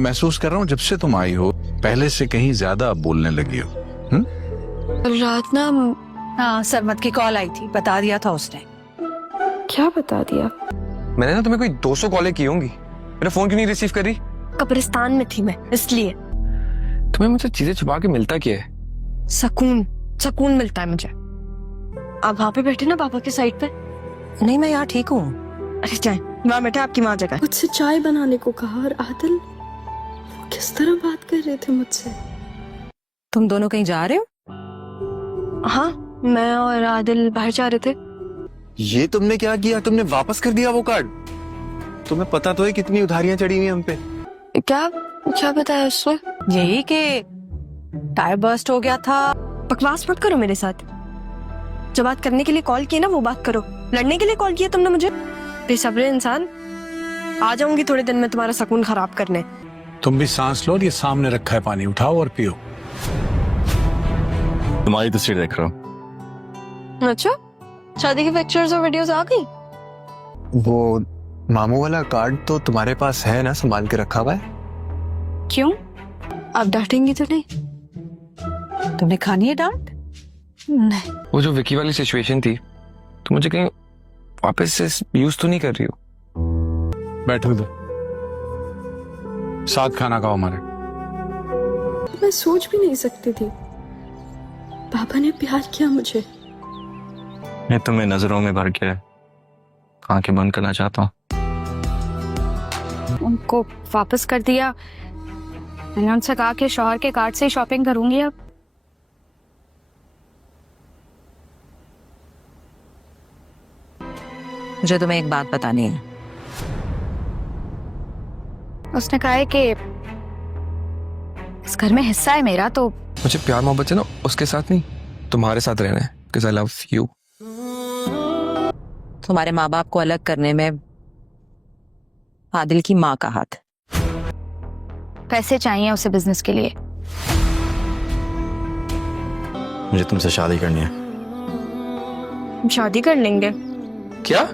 महसूस कर रहा हूँ जब से तुम आई हो पहले से कहीं ज्यादा बोलने लगी हो। रात ना हाँ, सरमत की कॉल आई थी, बता दिया था उसने। क्या बता दिया? मैंने ना तुम्हें कोई 200 कॉलें की होंगी, मेरा फोन क्यों नहीं रिसीव करी? कब्रिस्तान में थी मैं, इसलिए। तुम्हें मुझसे चीजें छुपा के मिलता क्या है? सुकून मिलता है मुझे। आप वहाँ पे बैठे ना पापा के साइड पे। नहीं, मैं यहाँ ठीक हूँ। अरे जाए, वहाँ बैठे, आपकी माँ जगह। मुझसे चाय बनाने को कहा और आदिल वो किस तरह बात कर रहे थे मुझसे। तुम दोनों कहीं जा रहे हो? हाँ, मैं और आदिल बाहर जा रहे थे। ये तुमने क्या किया? तुमने वापस कर दिया वो कार्ड? तुम्हें पता तो है कितनी उधारियां चढ़ी हुई हम पे। क्या बताया उसने? यही कि टायर बर्स्ट हो गया था। बकवास मत करो मेरे साथ। जो बात करने के लिए कॉल की ना वो बात करो। लड़ने के लिए कॉल किया तुमने मुझे? बेसब्र इंसान। आ जाऊंगी थोड़े दिन में तुम्हारा सुकून खराब करने। तुम भी सांस लो, ये सामने रखा है पानी, उठाओ और पियो। तुम्हारी तस्वीर देख रहा हूँ। अच्छा, शादी की पिक्चर्स और वीडियोस आ गई? वो मामू वाला कार्ड तो तुम्हारे पास है ना, संभाल के रखा हुआ है? क्यों? आप डांटेंगी तो नहीं? तुमने खानी है डांट? नहीं। वो जो विकी वाली सिचुएशन थी, तो मुझे कहीं वापस से यूज तो नहीं कर रही हो? बैठो इधर, साथ खाना खाओ हमारे। मैं सोच भी नहीं सकती थी पापा ने प्यार किया मुझे। मैं तुम्हें नजरों में भर के आंखें बंद करना चाहता हूँ। उनको वापस कर दिया। मैंने उनसे कहा कि शौहर के कार्ड से शॉपिंग करूंगी अब। मुझे तुम्हें एक बात बतानी है। उसने कहा है कि इस घर में हिस्सा है मेरा, तो मुझे प्यार मोहब्बत से ना उसके साथ नहीं, तुम्हारे साथ रहना है, because I love you। तुम्हारे माँ बाप को अलग करने में आदिल की माँ का हाथ। पैसे चाहिए उसे बिजनेस के लिए। मुझे तुमसे शादी करनी है। हम शादी कर लेंगे। क्या?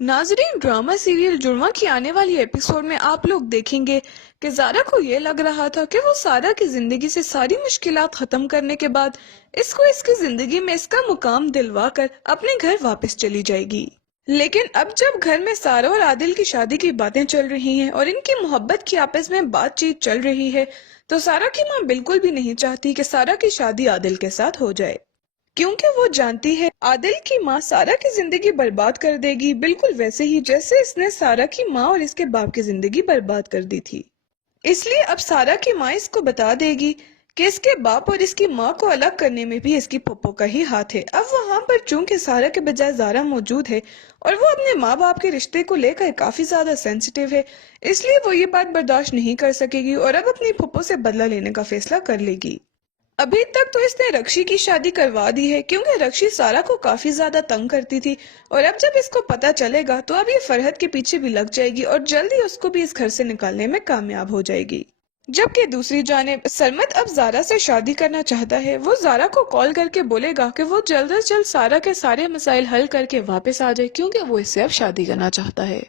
नाजरीन, ड्रामा सीरियल जुड़वा की आने वाली एपिसोड में आप लोग देखेंगे कि ज़ारा को ये लग रहा था कि वो सारा की जिंदगी से सारी मुश्किलात खत्म करने के बाद इसको इसकी जिंदगी में इसका मुकाम दिलवा कर अपने घर वापस चली जाएगी। लेकिन अब जब घर में सारा और आदिल की शादी की बातें चल रही हैं और इनकी मोहब्बत की आपस में बातचीत चल रही है, तो सारा की माँ बिल्कुल भी नहीं चाहती कि सारा की शादी आदिल के साथ हो जाए, क्योंकि वो जानती है आदिल की माँ सारा की जिंदगी बर्बाद कर देगी, बिल्कुल वैसे ही जैसे इसने सारा की माँ और इसके बाप की जिंदगी बर्बाद कर दी थी। इसलिए अब सारा की माँ इसको बता देगी कि इसके बाप और इसकी माँ को अलग करने में भी इसकी पप्पो का ही हाथ है। अब वहाँ पर चूंकि सारा के बजाय ज़ारा मौजूद है और वो अपने माँ बाप के रिश्ते को लेकर काफी ज्यादा सेंसिटिव है, इसलिए वो ये बात बर्दाश्त नहीं कर सकेगी और अब अपनी पप्पो से बदला लेने का फैसला कर लेगी। अभी तक तो इसने रक्षी की शादी करवा दी है, क्योंकि रक्षी सारा को काफी ज्यादा तंग करती थी, और अब जब इसको पता चलेगा तो अब ये फरहद के पीछे भी लग जाएगी और जल्दी उसको भी इस घर से निकालने में कामयाब हो जाएगी। जबकि दूसरी जानिब सरमत अब ज़ारा से शादी करना चाहता है। वो ज़ारा को कॉल करके बोलेगा कि वो जल्द से जल्द सारा के सारे मसाइल हल करके वापस आ जाए, क्योंकि वो इससे अब शादी करना चाहता है।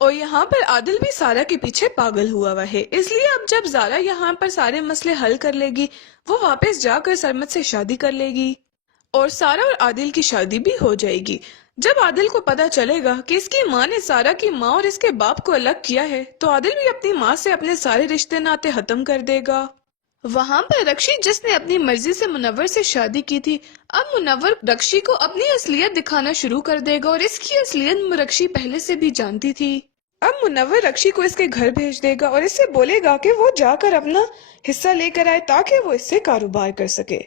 और यहाँ पर आदिल भी सारा के पीछे पागल हुआ हुआ है, इसलिए अब जब ज़ारा यहाँ पर सारे मसले हल कर लेगी, वो वापस जाकर सरमत से शादी कर लेगी और सारा और आदिल की शादी भी हो जाएगी। जब आदिल को पता चलेगा कि इसकी माँ ने सारा की माँ और इसके बाप को अलग किया है, तो आदिल भी अपनी माँ से अपने सारे रिश्ते नाते खत्म कर देगा। वहाँ पर रक्षी, जिसने अपनी मर्जी से मुनव्वर से शादी की थी, अब मुनव्वर रक्षी को अपनी असलियत दिखाना शुरू कर देगा और इसकी असलियत रक्षी पहले से भी जानती थी। अब मुनव्वर रक्षी को इसके घर भेज देगा और इससे बोलेगा कि वो जाकर अपना हिस्सा लेकर आए ताकि वो इससे कारोबार कर सके।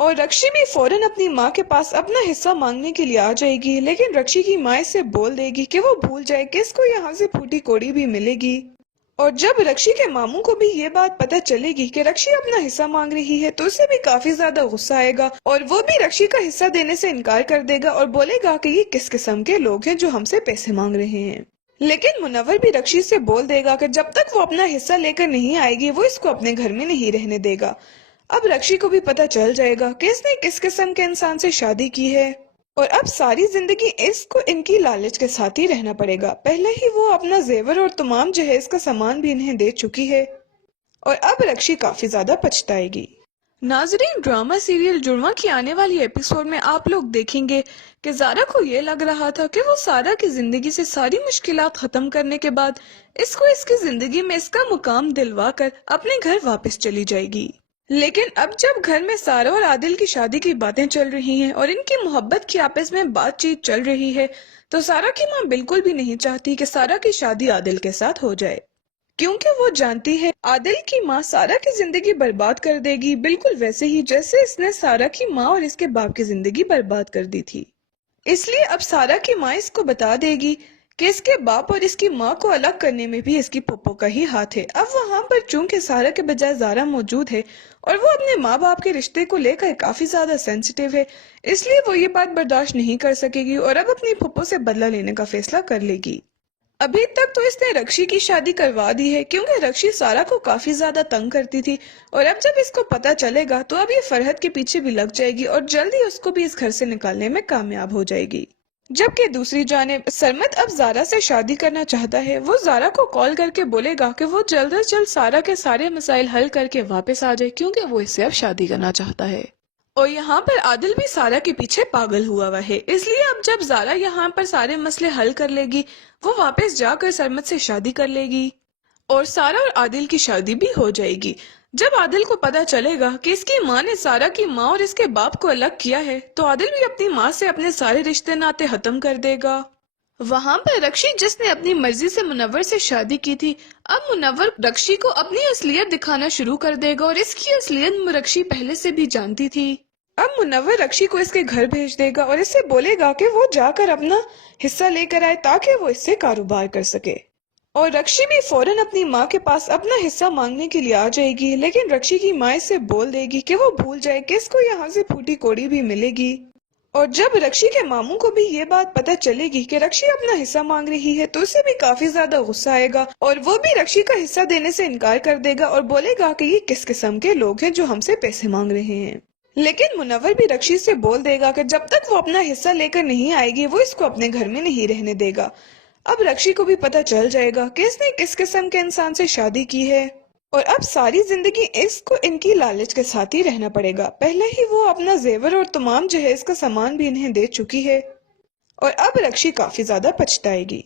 और रक्षी भी फौरन अपनी माँ के पास अपना हिस्सा मांगने के लिए आ जाएगी, लेकिन रक्षी की माँ इससे बोल देगी कि वो भूल जाए कि इसको यहाँ से फूटी कोड़ी भी मिलेगी। और जब रक्षी के मामू को भी ये बात पता चलेगी कि रक्षी अपना हिस्सा मांग रही है, तो उसे भी काफी ज्यादा गुस्सा आएगा और वो भी रक्षी का हिस्सा देने से इनकार कर देगा और बोलेगा कि ये किस किस्म के लोग हैं जो हमसे पैसे मांग रहे हैं। लेकिन मुनव्वर भी रक्षी से बोल देगा कि जब तक वो अपना हिस्सा लेकर नहीं आएगी, वो इसको अपने घर में नहीं रहने देगा। अब रक्षी को भी पता चल जाएगा कि इसने किस किस्म के इंसान से शादी की है और अब सारी जिंदगी इसको इनकी लालच के साथ ही रहना पड़ेगा। पहले ही वो अपना जेवर और तमाम जहेज का सामान भी इन्हें दे चुकी है और अब रक्षी काफी ज्यादा पछताएगी। नाजरीन, ड्रामा सीरियल जुड़वा की आने वाली एपिसोड में आप लोग देखेंगे कि ज़ारा को ये लग रहा था कि वो सारा की जिंदगी से सारी मुश्किलात खत्म करने के बाद इसको इसकी जिंदगी में इसका मुकाम दिलवा कर अपने घर वापस चली जाएगी। लेकिन अब जब घर में सारा और आदिल की शादी की बातें चल रही हैं और इनकी मोहब्बत की आपस में बातचीत चल रही है, तो सारा की माँ बिल्कुल भी नहीं चाहती कि सारा की शादी आदिल के साथ हो जाए, क्योंकि वो जानती है आदिल की माँ सारा की जिंदगी बर्बाद कर देगी, बिल्कुल वैसे ही जैसे इसने सारा की माँ और इसके बाप की जिंदगी बर्बाद कर दी थी। इसलिए अब सारा की माँ इसको बता देगी कि इसके बाप और इसकी माँ को अलग करने में भी इसकी पप्पो का ही हाथ है। अब वहाँ पर चूंकि सारा के बजाय ज़ारा मौजूद है और वो अपने माँ बाप के रिश्ते को लेकर काफी ज्यादा सेंसिटिव है, इसलिए वो ये बात बर्दाश्त नहीं कर सकेगी और अब अपनी पप्पो से बदला लेने का फैसला कर लेगी। अभी तक तो इसने रक्षी की शादी करवा दी है, क्योंकि रक्षी सारा को काफी ज्यादा तंग करती थी, और अब जब इसको पता चलेगा तो अब ये फरहद के पीछे भी लग जाएगी और जल्दी उसको भी इस घर से निकालने में कामयाब हो जाएगी। जबकि दूसरी जानिब सरमत अब ज़ारा से शादी करना चाहता है। वो ज़ारा को कॉल करके बोलेगा कि वो जल्द से जल्द सारा के सारे मसाइल हल करके वापस आ जाए, क्योंकि वो इससे अब शादी करना चाहता है। और यहाँ पर आदिल भी सारा के पीछे पागल हुआ हुआ है, इसलिए अब जब ज़ारा यहाँ पर सारे मसले हल कर लेगी, वो वापस जाकर सरमत से शादी कर लेगी और सारा और आदिल की शादी भी हो जाएगी। जब आदिल को पता चलेगा कि इसकी माँ ने सारा की माँ और इसके बाप को अलग किया है, तो आदिल भी अपनी माँ से अपने सारे रिश्ते नाते खत्म कर देगा। वहाँ पर रक्षी, जिसने अपनी मर्जी से मुनव्वर से शादी की थी, अब मुनव्वर रक्षी को अपनी असलियत दिखाना शुरू कर देगा और इसकी असलियत रक्षी पहले से भी जानती थी। अब मुनव्वर रक्षी को इसके घर भेज देगा और इससे बोलेगा कि वो जाकर अपना हिस्सा लेकर आए ताकि वो इससे कारोबार कर सके। और रक्षी भी फौरन अपनी माँ के पास अपना हिस्सा मांगने के लिए आ जाएगी, लेकिन रक्षी की माँ इससे बोल देगी कि वो भूल जाए कि इसको यहाँ से फूटी कोड़ी भी मिलेगी। और जब रक्षी के मामू को भी ये बात पता चलेगी कि रक्षी अपना हिस्सा मांग रही है, तो उसे भी काफी ज्यादा गुस्सा आएगा और वो भी रक्षी का हिस्सा देने से इनकार कर देगा और बोलेगा कि ये किस किस्म के लोग हैं जो हमसे पैसे मांग रहे हैं। लेकिन मुनव्वर भी रक्षी से बोल देगा कि जब तक वो अपना हिस्सा लेकर नहीं आएगी, वो इसको अपने घर में नहीं रहने देगा। अब रक्षी को भी पता चल जाएगा कि इसने किस किस्म के इंसान से शादी की है और अब सारी जिंदगी इसको इनकी लालच के साथ ही रहना पड़ेगा। पहले ही वो अपना जेवर और तमाम जहेज का सामान भी इन्हें दे चुकी है और अब रक्षी काफी ज्यादा पछताएगी।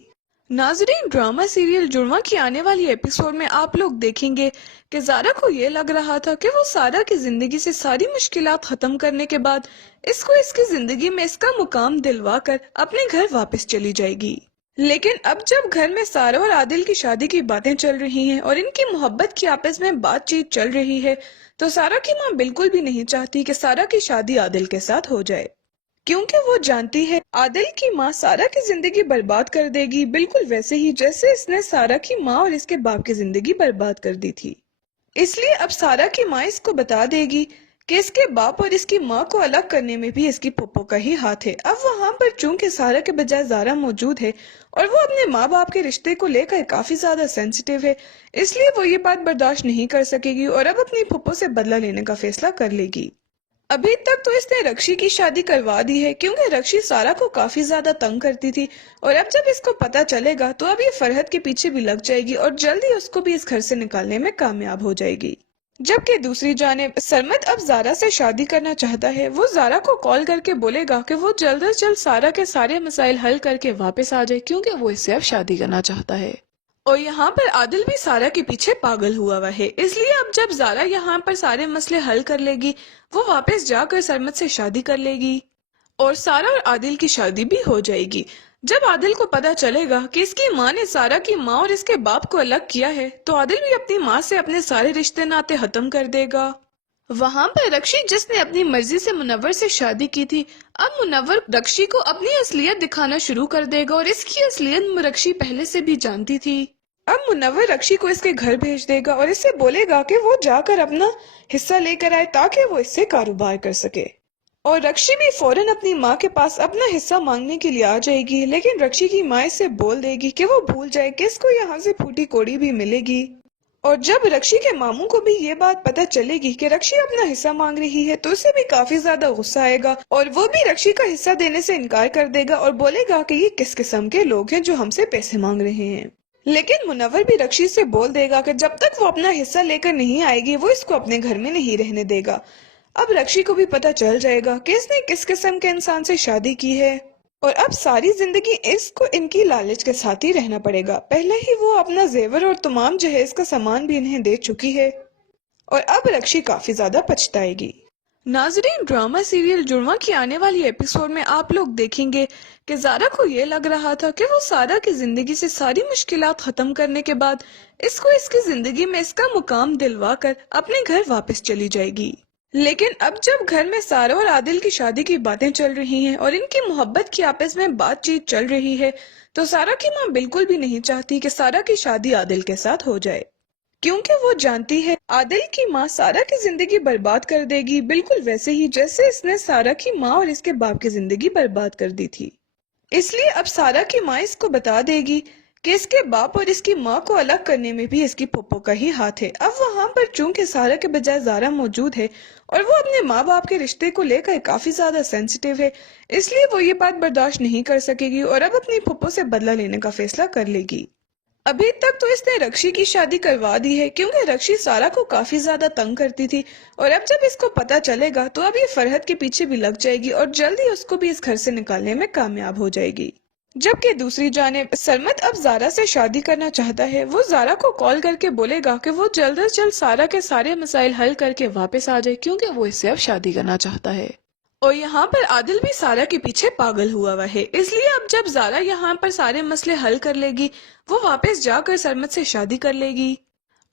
नाजरीन, ड्रामा सीरियल जुड़वा की आने वाली एपिसोड में आप लोग देखेंगे कि ज़ारा को ये लग रहा था कि वो सारा की जिंदगी से सारी मुश्किलात खत्म करने के बाद इसको इसकी जिंदगी में इसका मुकाम दिलवा कर अपने घर वापस चली जाएगी। लेकिन अब जब घर में सारा और आदिल की शादी की बातें चल रही हैं और इनकी मोहब्बत की आपस में बातचीत चल रही है, तो सारा की माँ बिल्कुल भी नहीं चाहती कि सारा की शादी आदिल के साथ हो जाए, क्योंकि वो जानती है आदिल की माँ सारा की जिंदगी बर्बाद कर देगी, बिल्कुल वैसे ही जैसे इसने सारा की माँ और इसके बाप की जिंदगी बर्बाद कर दी थी। इसलिए अब सारा की माँ इसको बता देगी कि इसके बाप और इसकी माँ को अलग करने में भी इसकी पप्पो का ही हाथ है। अब वहाँ पर चूंकि सारा के बजाय ज़ारा मौजूद है और वो अपने माँ बाप के रिश्ते को लेकर काफी ज्यादा सेंसिटिव है, इसलिए वो ये बात बर्दाश्त नहीं कर सकेगी और अब अपनी पप्पो से बदला लेने का फैसला कर लेगी। अभी तक तो इसने रक्षी की शादी करवा दी है, क्योंकि रक्षी सारा को काफी ज्यादा तंग करती थी, और अब जब इसको पता चलेगा तो अब ये फरहद के पीछे भी लग जाएगी और जल्दी उसको भी इस घर से निकालने में कामयाब हो जाएगी। जबकि दूसरी जानिब सरमत अब ज़ारा से शादी करना चाहता है। वो ज़ारा को कॉल करके बोलेगा कि वो जल्द से जल्द सारा के सारे मसाइल हल करके वापस आ जाए, क्योंकि वो इससे अब शादी करना चाहता है। और यहाँ पर आदिल भी सारा के पीछे पागल हुआ हुआ है, इसलिए अब जब ज़ारा यहाँ पर सारे मसले हल कर लेगी, वो वापस जाकर सरमत से शादी कर लेगी और सारा और आदिल की शादी भी हो जाएगी। जब आदिल को पता चलेगा कि इसकी माँ ने सारा की माँ और इसके बाप को अलग किया है, तो आदिल भी अपनी माँ से अपने सारे रिश्ते नाते खत्म कर देगा। वहाँ पर रक्षी, जिसने अपनी मर्जी से मुनव्वर से शादी की थी, अब मुनव्वर रक्षी को अपनी असलियत दिखाना शुरू कर देगा और इसकी असलियत रक्षी पहले से भी जानती थी। अब मुनव्वर रक्षी को इसके घर भेज देगा और इससे बोलेगा कि वो जाकर अपना हिस्सा लेकर आए ताकि वो इससे कारोबार कर सके। और रक्षी भी फौरन अपनी माँ के पास अपना हिस्सा मांगने के लिए आ जाएगी, लेकिन रक्षी की माँ इससे बोल देगी कि वो भूल जाए कि इसको यहाँ से फूटी कोड़ी भी मिलेगी। और जब रक्षी के मामू को भी ये बात पता चलेगी कि रक्षी अपना हिस्सा मांग रही है, तो उसे भी काफी ज्यादा गुस्सा आएगा और वो भी रक्षी का हिस्सा देने से इनकार कर देगा और बोलेगा कि ये किस किस्म के लोग हैं जो हमसे पैसे मांग रहे हैं। लेकिन मुनव्वर भी रक्षी से बोल देगा कि जब तक वो अपना हिस्सा लेकर नहीं आएगी वो इसको अपने घर में नहीं रहने देगा। अब रक्षी को भी पता चल जाएगा कि इसने किस किस्म के इंसान से शादी की है और अब सारी जिंदगी इसको इनकी लालच के साथ ही रहना पड़ेगा। पहले ही वो अपना जेवर और तमाम जहेज का सामान भी इन्हें दे चुकी है और अब रक्षी काफी ज्यादा पछताएगी। नाजरीन, ड्रामा सीरियल जुड़वा की आने वाली एपिसोड में आप लोग देखेंगे कि ज़ारा को ये लग रहा था कि वो सारा की जिंदगी से सारी मुश्किलात खत्म करने के बाद इसको इसकी जिंदगी में इसका मुकाम दिलवा कर अपने घर वापस चली जाएगी। लेकिन अब जब घर में सारा और आदिल की शादी की बातें चल रही हैं और इनकी मोहब्बत की आपस में बातचीत चल रही है, तो सारा की माँ बिल्कुल भी नहीं चाहती कि सारा की शादी आदिल के साथ हो जाए, क्योंकि वो जानती है आदिल की माँ सारा की जिंदगी बर्बाद कर देगी, बिल्कुल वैसे ही जैसे इसने सारा की माँ और इसके बाप की जिंदगी बर्बाद कर दी थी। इसलिए अब सारा की माँ इसको बता देगी कि इसके बाप और इसकी माँ को अलग करने में भी इसकी पप्पो का ही हाथ है। अब वहाँ पर चूंकि सारा के बजाय ज़ारा मौजूद है और वो अपने माँ बाप के रिश्ते को लेकर काफी ज्यादा सेंसिटिव है, इसलिए वो ये बात बर्दाश्त नहीं कर सकेगी और अब अपनी पप्पो से बदला लेने का फैसला कर लेगी। अभी तक तो इसने रक्षी की शादी करवा दी है क्योंकि रक्षी सारा को काफी ज्यादा तंग करती थी और अब जब इसको पता चलेगा तो अब ये फरहद के पीछे भी लग जाएगी और जल्दी उसको भी इस घर से निकालने में कामयाब हो जाएगी। जबकि दूसरी जानिब सरमत अब ज़ारा से शादी करना चाहता है। वो ज़ारा को कॉल करके बोलेगा कि वो जल्द से जल्द सारा के सारे मसाइल हल करके वापस आ जाए क्योंकि वो इससे अब शादी करना चाहता है। और यहाँ पर आदिल भी सारा के पीछे पागल हुआ हुआ है, इसलिए अब जब ज़ारा यहाँ पर सारे मसले हल कर लेगी वो वापस जाकर सरमत से शादी कर लेगी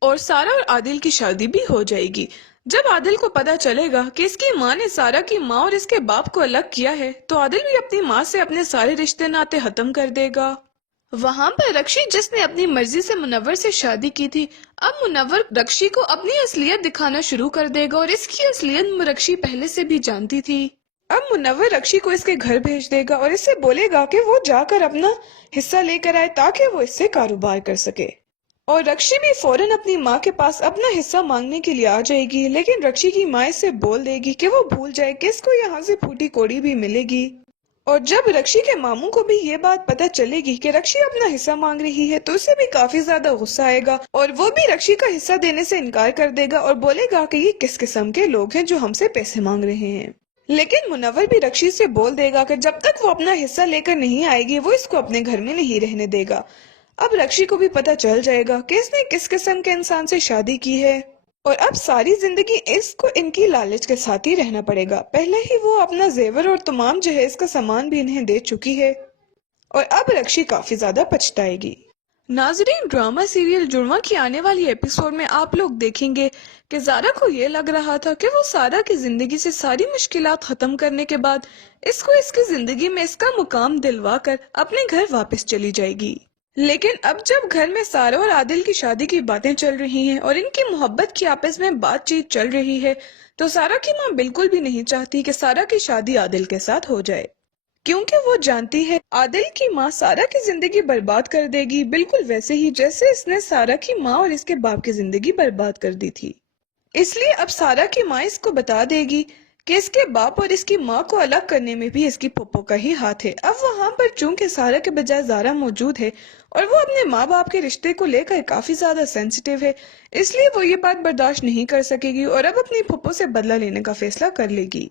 और सारा और आदिल की शादी भी हो जाएगी। जब आदिल को पता चलेगा कि इसकी माँ ने सारा की माँ और इसके बाप को अलग किया है तो आदिल भी अपनी माँ से अपने सारे रिश्ते नाते खत्म कर देगा। वहाँ पर रक्षी जिसने अपनी मर्जी से मुनव्वर से शादी की थी, अब मुनव्वर रक्षी को अपनी असलियत दिखाना शुरू कर देगा और इसकी असलियत रक्षी पहले से भी जानती थी। अब मुनव्वर रक्षी को इसके घर भेज देगा और इससे बोलेगा कि वो जाकर अपना हिस्सा लेकर आए ताकि वो इससे कारोबार कर सके। और रक्षी भी फौरन अपनी माँ के पास अपना हिस्सा मांगने के लिए आ जाएगी, लेकिन रक्षी की माँ इससे बोल देगी कि वो भूल जाए कि इसको यहाँ से फूटी कोड़ी भी मिलेगी। और जब रक्षी के मामू को भी ये बात पता चलेगी कि रक्षी अपना हिस्सा मांग रही है तो उसे भी काफी ज्यादा गुस्सा आएगा और वो भी रक्षी का हिस्सा देने से इनकार कर देगा और बोलेगा कि ये किस किस्म के लोग हैं जो हमसे पैसे मांग रहे हैं। लेकिन मुनव्वर भी रक्षी से बोल देगा कि जब तक वो अपना हिस्सा लेकर नहीं आएगी वो इसको अपने घर में नहीं रहने देगा। अब रक्षी को भी पता चल जाएगा कि इसने किस किस्म के इंसान से शादी की है और अब सारी जिंदगी इसको इनकी लालच के साथ ही रहना पड़ेगा। पहले ही वो अपना जेवर और तमाम जहेज का सामान भी इन्हें दे चुकी है और अब रक्षी काफी ज्यादा पछताएगी। नाजरीन, ड्रामा सीरियल जुड़वा की आने वाली एपिसोड में आप लोग देखेंगे कि ज़ारा को ये लग रहा था कि वो सारा की जिंदगी से सारी मुश्किलात खत्म करने के बाद इसको इसकी जिंदगी में इसका मुकाम दिलवा कर अपने घर वापस चली जाएगी। लेकिन अब जब घर में सारा और आदिल की शादी की बातें चल रही हैं और इनकी मोहब्बत की आपस में बातचीत चल रही है तो सारा की माँ बिल्कुल भी नहीं चाहती कि सारा की शादी आदिल के साथ हो जाए, क्योंकि वो जानती है आदिल की माँ सारा की जिंदगी बर्बाद कर देगी, बिल्कुल वैसे ही जैसे इसने सारा की माँ और इसके बाप की जिंदगी बर्बाद कर दी थी। इसलिए अब सारा की माँ इसको बता देगी कि इसके बाप और इसकी माँ को अलग करने में भी इसकी पप्पो का ही हाथ है। अब वहाँ पर चूंकि सारा के बजाय ज़ारा मौजूद है और वो अपने माँ बाप के रिश्ते को लेकर काफी ज्यादा सेंसिटिव है, इसलिए वो ये बात बर्दाश्त नहीं कर सकेगी और अब अपनी पप्पो से बदला लेने का फैसला कर लेगी।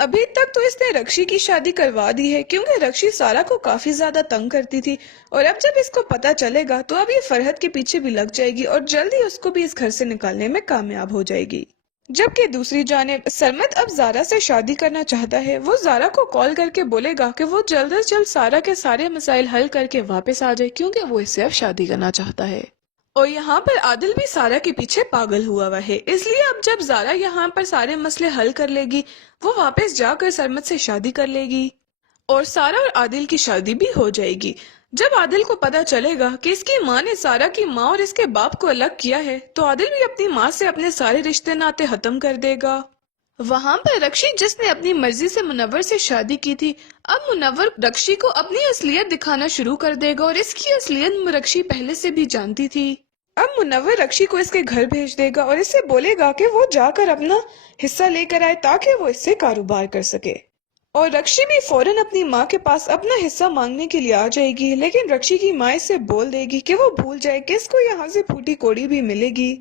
अभी तक तो इसने रक्षी की शादी करवा दी है क्योंकि रक्षी सारा को काफी ज्यादा तंग करती थी और अब जब इसको पता चलेगा तो अब ये फरहद के पीछे भी लग जाएगी और जल्दी उसको भी इस घर से निकालने में कामयाब हो जाएगी। जबकि दूसरी जानिब सरमत अब ज़ारा से शादी करना चाहता है। वो ज़ारा को कॉल करके बोलेगा कि वो जल्द से जल्द सारा के सारे मसाइल हल करके वापस आ जाए क्योंकि वो इससे अब शादी करना चाहता है। और यहाँ पर आदिल भी सारा के पीछे पागल हुआ हुआ है, इसलिए अब जब ज़ारा यहाँ पर सारे मसले हल कर लेगी वो वापस जाकर सरमत से शादी कर लेगी और सारा और आदिल की शादी भी हो जाएगी। जब आदिल को पता चलेगा कि इसकी माँ ने सारा की माँ और इसके बाप को अलग किया है तो आदिल भी अपनी माँ से अपने सारे रिश्ते नाते खत्म कर देगा। वहाँ पर रक्षी जिसने अपनी मर्जी से मुनव्वर से शादी की थी, अब मुनव्वर रक्षी को अपनी असलियत दिखाना शुरू कर देगा और इसकी असलियत रक्षी पहले से भी जानती थी। अब मुनव्वर रक्षी को इसके घर भेज देगा और इससे बोलेगा कि वो जाकर अपना हिस्सा लेकर आए ताकि वो इससे कारोबार कर सके। और रक्षी भी फौरन अपनी माँ के पास अपना हिस्सा मांगने के लिए आ जाएगी, लेकिन रक्षी की माँ इससे बोल देगी कि वो भूल जाए कि इसको यहाँ से फूटी कोड़ी भी मिलेगी।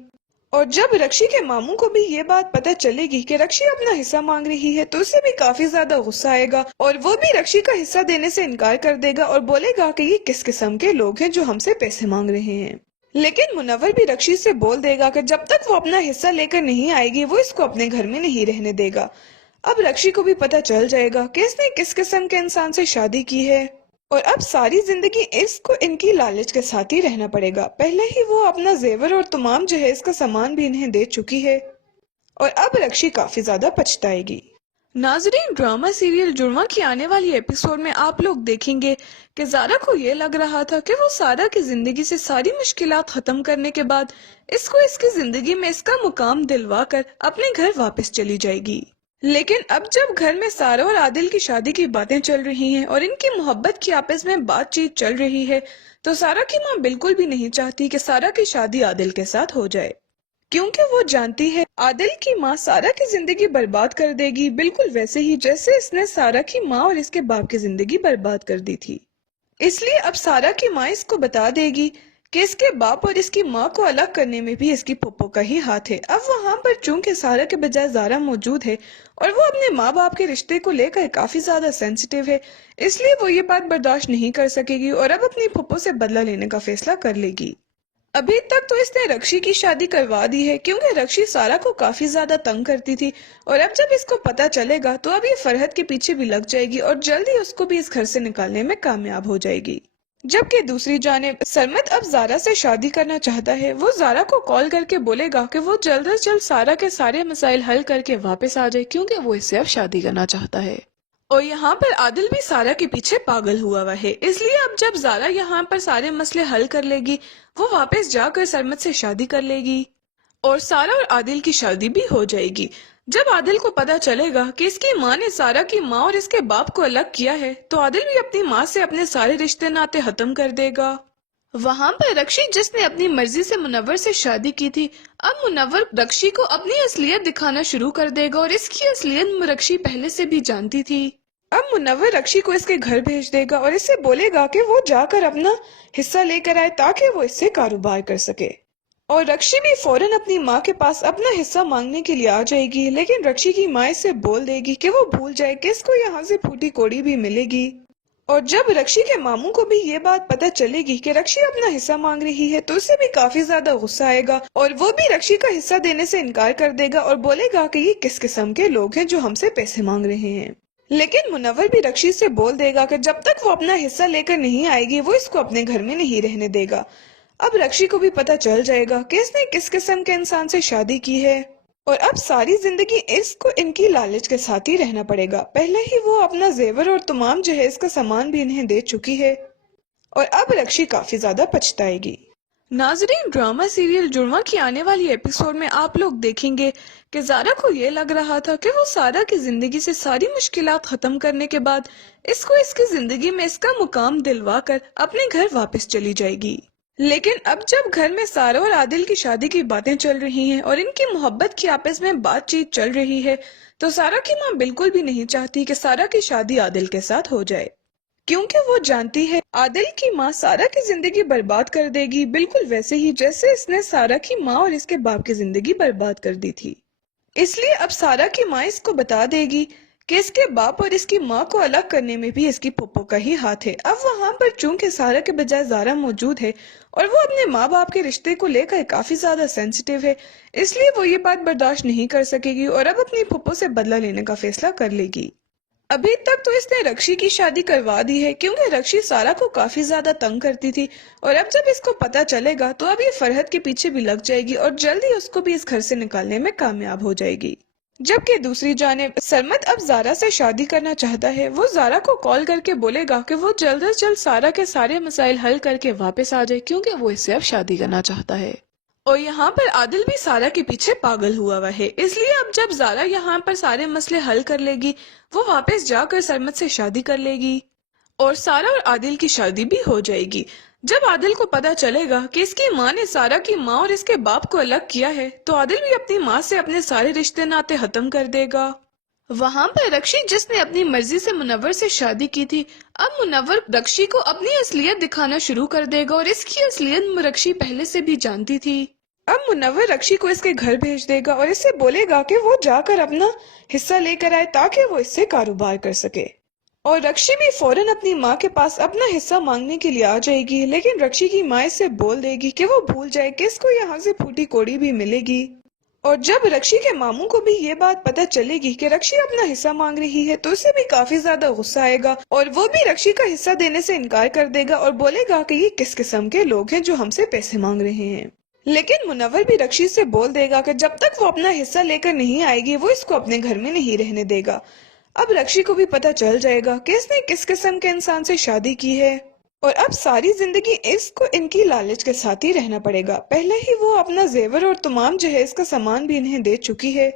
और जब रक्षी के मामू को भी ये बात पता चलेगी कि रक्षी अपना हिस्सा मांग रही है तो उसे भी काफी ज्यादा गुस्सा आएगा और वो भी रक्षी का हिस्सा देने से इनकार कर देगा और बोलेगा कि ये किस किस्म के लोग हैं जो हमसे पैसे मांग रहे हैं। लेकिन मुनव्वर भी रक्षी से बोल देगा कि जब तक वो अपना हिस्सा लेकर नहीं आएगी वो इसको अपने घर में नहीं रहने देगा। अब रक्षी को भी पता चल जाएगा कि इसने किस किस्म के इंसान से शादी की है और अब सारी जिंदगी इसको इनकी लालच के साथ ही रहना पड़ेगा। पहले ही वो अपना जेवर और तमाम जहेज का सामान भी इन्हें दे चुकी है और अब रक्षी काफी ज्यादा पछताएगी। नाजरीन, ड्रामा सीरियल जुड़वा की आने वाली एपिसोड में आप लोग देखेंगे कि ज़ारा को ये लग रहा था कि वो सारा की जिंदगी से सारी मुश्किलात खत्म करने के बाद इसको इसकी जिंदगी में इसका मुकाम दिलवा कर अपने घर वापस चली जाएगी। लेकिन अब जब घर में सारा और आदिल की शादी की बातें चल रही हैं और इनकी मोहब्बत की आपस में बातचीत चल रही है तो सारा की माँ बिल्कुल भी नहीं चाहती कि सारा की शादी आदिल के साथ हो जाए, क्योंकि वो जानती है आदिल की माँ सारा की जिंदगी बर्बाद कर देगी, बिल्कुल वैसे ही जैसे इसने सारा की माँ और इसके बाप की जिंदगी बर्बाद कर दी थी। इसलिए अब सारा की माँ इसको बता देगी कि इसके बाप और इसकी माँ को अलग करने में भी इसकी पप्पो का ही हाथ है। अब वहाँ पर चूंकि सारा के बजाय ज़ारा मौजूद है और वो अपने माँ बाप के रिश्ते को लेकर काफी ज्यादा सेंसिटिव है, इसलिए वो ये बात बर्दाश्त नहीं कर सकेगी और अब अपनी पप्पो से बदला लेने का फैसला कर लेगी। अभी तक तो इसने रक्षी की शादी करवा दी है क्योंकि रक्षी सारा को काफी ज्यादा तंग करती थी और अब जब इसको पता चलेगा तो अब ये फरहद के पीछे भी लग जाएगी और जल्दी उसको भी इस घर से निकालने में कामयाब हो जाएगी। जबकि दूसरी जानिब सरमत अब ज़ारा से शादी करना चाहता है। वो ज़ारा को कॉल करके बोलेगा कि वो जल्द से जल्द सारा के सारे मसाइल हल करके वापस आ जाए क्योंकि वो इससे अब शादी करना चाहता है। और यहाँ पर आदिल भी सारा के पीछे पागल हुआ हुआ है, इसलिए अब जब ज़ारा यहाँ पर सारे मसले हल कर लेगी वो वापस जाकर सरमत से शादी कर लेगी और सारा और आदिल की शादी भी हो जाएगी। जब आदिल को पता चलेगा कि इसकी माँ ने सारा की माँ और इसके बाप को अलग किया है तो आदिल भी अपनी माँ से अपने सारे रिश्ते नाते खत्म कर देगा। वहाँ पर रक्षी जिसने अपनी मर्जी से मुनव्वर से शादी की थी, अब मुनव्वर रक्षी को अपनी असलियत दिखाना शुरू कर देगा और इसकी असलियत रक्षी पहले से भी जानती थी। अब मुनव्वर रक्षी को इसके घर भेज देगा और इससे बोलेगा कि वो जाकर अपना हिस्सा लेकर आए ताकि वो इससे कारोबार कर सके। और रक्षी भी फौरन अपनी माँ के पास अपना हिस्सा मांगने के लिए आ जाएगी, लेकिन रक्षी की माँ इससे बोल देगी कि वो भूल जाए कि इसको यहाँ से फूटी कोड़ी भी मिलेगी। और जब रक्षी के मामू को भी ये बात पता चलेगी कि रक्षी अपना हिस्सा मांग रही है तो उसे भी काफी ज्यादा गुस्सा आएगा और वो भी रक्षी का हिस्सा देने से इनकार कर देगा और बोलेगा कि ये किस किस्म के लोग हैं जो हमसे पैसे मांग रहे हैं। लेकिन मुनव्वर भी रक्षी से बोल देगा कि जब तक वो अपना हिस्सा लेकर नहीं आएगी वो इसको अपने घर में नहीं रहने देगा। अब रक्षी को भी पता चल जाएगा कि इसने किस किस्म के इंसान से शादी की है और अब सारी जिंदगी इसको इनकी लालच के साथ ही रहना पड़ेगा। पहले ही वो अपना जेवर और तमाम जहेज का सामान भी इन्हें दे चुकी है और अब रक्षी काफी ज्यादा पछताएगी। नाजरीन, ड्रामा सीरियल जुड़वा की आने वाली एपिसोड में आप लोग देखेंगे कि ज़ारा को ये लग रहा था कि वो सारा की जिंदगी से सारी मुश्किलात खत्म करने के बाद इसको इसकी जिंदगी में इसका मुकाम दिलवा कर अपने घर वापस चली जाएगी। लेकिन अब जब घर में सारा और आदिल की शादी की बातें चल रही हैं और इनकी मोहब्बत की आपस में बातचीत चल रही है तो सारा की माँ बिल्कुल भी नहीं चाहती कि सारा की शादी आदिल के साथ हो जाए, क्योंकि वो जानती है आदिल की माँ सारा की जिंदगी बर्बाद कर देगी, बिल्कुल वैसे ही जैसे इसने सारा की माँ और इसके बाप की जिंदगी बर्बाद कर दी थी। इसलिए अब सारा की माँ इसको बता देगी कि इसके बाप और इसकी माँ को अलग करने में भी इसकी पप्पो का ही हाथ है। अब वहाँ पर चूंकि सारा के बजाय ज़ारा मौजूद है और वो अपने माँ बाप के रिश्ते को लेकर काफी ज्यादा सेंसिटिव है, इसलिए वो ये बात बर्दाश्त नहीं कर सकेगी और अब अपनी पप्पो से बदला लेने का फैसला कर लेगी। अभी तक तो इसने रक्षी की शादी करवा दी है क्योंकि रक्षी सारा को काफी ज्यादा तंग करती थी और अब जब इसको पता चलेगा तो अब ये फरहद के पीछे भी लग जाएगी और जल्दी उसको भी इस घर से निकालने में कामयाब हो जाएगी। जबकि दूसरी जानिब सरमत अब ज़ारा से शादी करना चाहता है। वो ज़ारा को कॉल करके बोलेगा कि वो जल्द से जल्द सारा के सारे मसाइल हल करके वापस आ जाए क्योंकि वो इससे अब शादी करना चाहता है। और यहाँ पर आदिल भी सारा के पीछे पागल हुआ है, इसलिए अब जब ज़ारा यहाँ पर सारे मसले हल कर लेगी वो वापस जाकर सरमत से शादी कर लेगी और सारा और आदिल की शादी भी हो जाएगी। जब आदिल को पता चलेगा कि इसकी माँ ने सारा की माँ और इसके बाप को अलग किया है तो आदिल भी अपनी माँ से अपने सारे रिश्ते नाते खत्म कर देगा। वहां पर रक्षी जिसने अपनी मर्जी से मुनव्वर से शादी की थी, अब मुनव्वर रक्षी को अपनी असलियत दिखाना शुरू कर देगा और इसकी असलियत रक्षी पहले से भी जानती थी। अब मुनव्वर रक्षी को इसके घर भेज देगा और इससे बोलेगा कि वो जाकर अपना हिस्सा लेकर आए ताकि वो इससे कारोबार कर सके। और रक्षी भी फौरन अपनी माँ के पास अपना हिस्सा मांगने के लिए आ जाएगी, लेकिन रक्षी की माँ इससे बोल देगी कि वो भूल जाए कि इसको यहाँ से फूटी कोड़ी भी मिलेगी। और जब रक्षी के मामू को भी ये बात पता चलेगी कि रक्षी अपना हिस्सा मांग रही है, तो उसे भी काफी ज्यादा गुस्सा आएगा और वो भी रक्षी का हिस्सा देने से इनकार कर देगा और बोलेगा कि ये किस किस्म के लोग हैं जो हमसे पैसे मांग रहे हैं। लेकिन मुनव्वर भी रक्षी से बोल देगा कि जब तक वो अपना हिस्सा लेकर नहीं आएगी वो इसको अपने घर में नहीं रहने देगा। अब रक्षी को भी पता चल जाएगा कि इसने किस किस्म के इंसान से शादी की है और अब सारी जिंदगी इसको इनकी लालच के साथ ही रहना पड़ेगा। पहले ही वो अपना जेवर और तमाम जहेज का सामान भी इन्हें दे चुकी है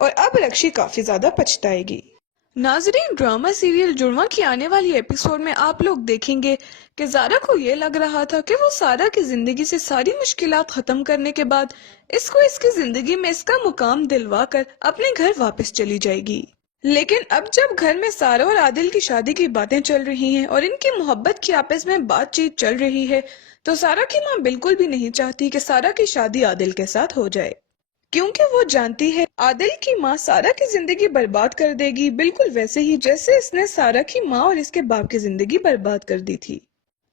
और अब रक्षी काफी ज्यादा पछताएगी। नाजरीन, ड्रामा सीरियल जुड़वा की आने वाली एपिसोड में आप लोग देखेंगे कि ज़ारा को ये लग रहा था कि वो सारा की जिंदगी से सारी मुश्किलात खत्म करने के बाद इसको इसकी जिंदगी में इसका मुकाम दिलवा कर अपने घर वापस चली जाएगी। लेकिन अब जब घर में सारा और आदिल की शादी की बातें चल रही हैं और इनकी मोहब्बत की आपस में बातचीत चल रही है, तो सारा की माँ बिल्कुल भी नहीं चाहती कि सारा की शादी आदिल के साथ हो जाए, क्योंकि वो जानती है आदिल की माँ सारा की जिंदगी बर्बाद कर देगी, बिल्कुल वैसे ही जैसे इसने सारा की माँ और इसके बाप की जिंदगी बर्बाद कर दी थी।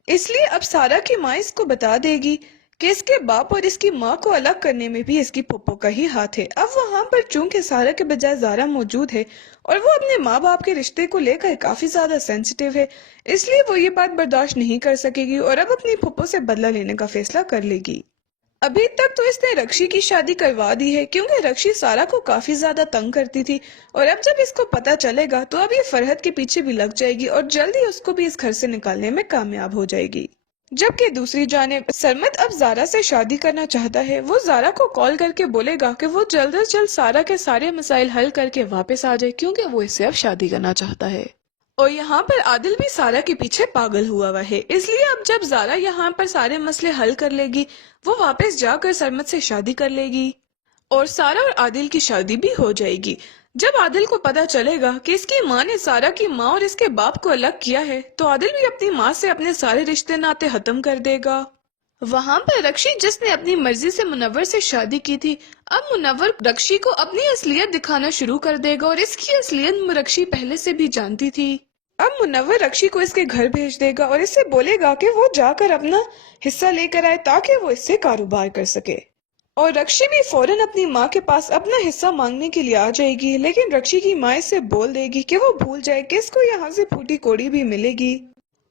इसलिए अब सारा की माँ इसको बता देगी कि इसके बाप और इसकी माँ को अलग करने में भी इसकी पप्पो का ही हाथ है। अब वहाँ पर चूंकि सारा के बजाय ज़ारा मौजूद है और वो अपने माँ बाप के रिश्ते को लेकर काफी ज्यादा सेंसिटिव है, इसलिए वो ये बात बर्दाश्त नहीं कर सकेगी और अब अपनी पप्पो से बदला लेने का फैसला कर लेगी। अभी तक तो इसने रक्षी की शादी करवा दी है क्योंकि रक्षी सारा को काफी ज्यादा तंग करती थी और अब जब इसको पता चलेगा तो अब ये फरहत के पीछे भी लग जाएगी और जल्दी उसको भी इस घर से निकालने में कामयाब हो जाएगी। जबकि दूसरी जानिब सरमत अब ज़ारा से शादी करना चाहता है। वो ज़ारा को कॉल करके बोलेगा कि वो जल्द से जल्द सारा के सारे मसाइल हल करके वापस आ जाए क्योंकि वो इससे अब शादी करना चाहता है। और यहाँ पर आदिल भी सारा के पीछे पागल हुआ है, इसलिए अब जब ज़ारा यहाँ पर सारे मसले हल कर लेगी वो वापस जाकर सरमत से शादी कर लेगी और सारा और आदिल की शादी भी हो जाएगी। जब आदिल को पता चलेगा कि इसकी माँ ने सारा की माँ और इसके बाप को अलग किया है, तो आदिल भी अपनी माँ से अपने सारे रिश्ते नाते खत्म कर देगा। वहाँ पर रक्षी जिसने अपनी मर्जी से मुनव्वर से शादी की थी, अब मुनव्वर रक्षी को अपनी असलियत दिखाना शुरू कर देगा और इसकी असलियत रक्षी पहले से भी जानती थी। अब मुनव्वर रक्षी को इसके घर भेज देगा और इससे बोलेगा कि वो जाकर अपना हिस्सा लेकर आए ताकि वो इससे कारोबार कर सके। और रक्षी भी फौरन अपनी माँ के पास अपना हिस्सा मांगने के लिए आ जाएगी, लेकिन रक्षी की माँ इससे बोल देगी कि वो भूल जाए कि इसको यहाँ से फूटी कोड़ी भी मिलेगी।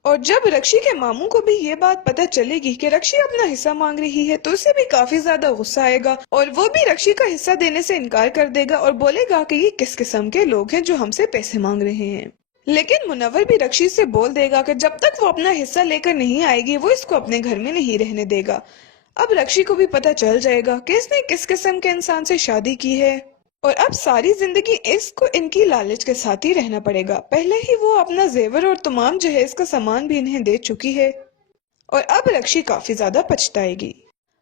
और जब रक्षी के मामू को भी ये बात पता चलेगी कि रक्षी अपना हिस्सा मांग रही है, तो उसे भी काफी ज्यादा गुस्सा आएगा और वो भी रक्षी का हिस्सा देने से इनकार कर देगा और बोलेगा कि ये किस किस्म के लोग हैं जो हमसे पैसे मांग रहे हैं। लेकिन मुनव्वर भी रक्षी से बोल देगा कि जब तक वो अपना हिस्सा लेकर नहीं आएगी वो इसको अपने घर में नहीं रहने देगा। अब रक्षी को भी पता चल जाएगा कि इसने किस किस्म के इंसान से शादी की है और अब सारी जिंदगी इसको इनकी लालच के साथ ही रहना पड़ेगा। पहले ही वो अपना जेवर और तमाम जहेज का सामान भी इन्हें दे चुकी है और अब रक्षी काफी ज्यादा पछताएगी।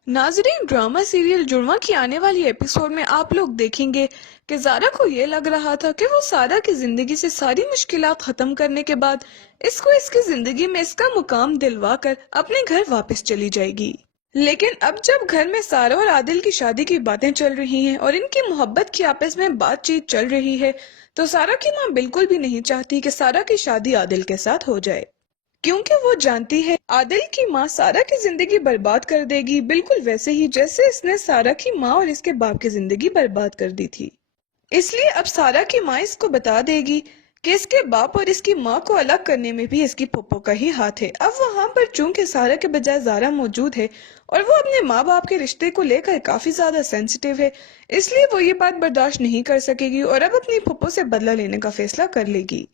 नाजरीन, ड्रामा सीरियल जुड़वा की आने वाली एपिसोड में आप लोग देखेंगे कि ज़ारा को ये लग रहा था कि वो सारा की जिंदगी से सारी मुश्किलात खत्म करने के बाद इसको इसकी जिंदगी में इसका मुकाम दिलवा कर अपने घर वापस चली जाएगी। लेकिन अब जब घर में सारा और आदिल की शादी की बातें चल रही हैं और इनकी मोहब्बत की आपस में बातचीत चल रही है, तो सारा की माँ बिल्कुल भी नहीं चाहती कि सारा की शादी आदिल के साथ हो जाए, क्योंकि वो जानती है आदिल की माँ सारा की जिंदगी बर्बाद कर देगी, बिल्कुल वैसे ही जैसे इसने सारा की माँ और इसके बाप की जिंदगी बर्बाद कर दी थी। इसलिए अब सारा की माँ इसको बता देगी कि इसके बाप और इसकी माँ को अलग करने में भी इसकी पप्पो का ही हाथ है। अब वहाँ पर चूंकि सारा के बजाय ज़ारा मौजूद है और वो अपने माँ बाप के रिश्ते को लेकर काफी ज्यादा सेंसिटिव है, इसलिए वो ये बात बर्दाश्त नहीं कर सकेगी और अब अपनी पप्पो से बदला लेने का फैसला कर लेगी।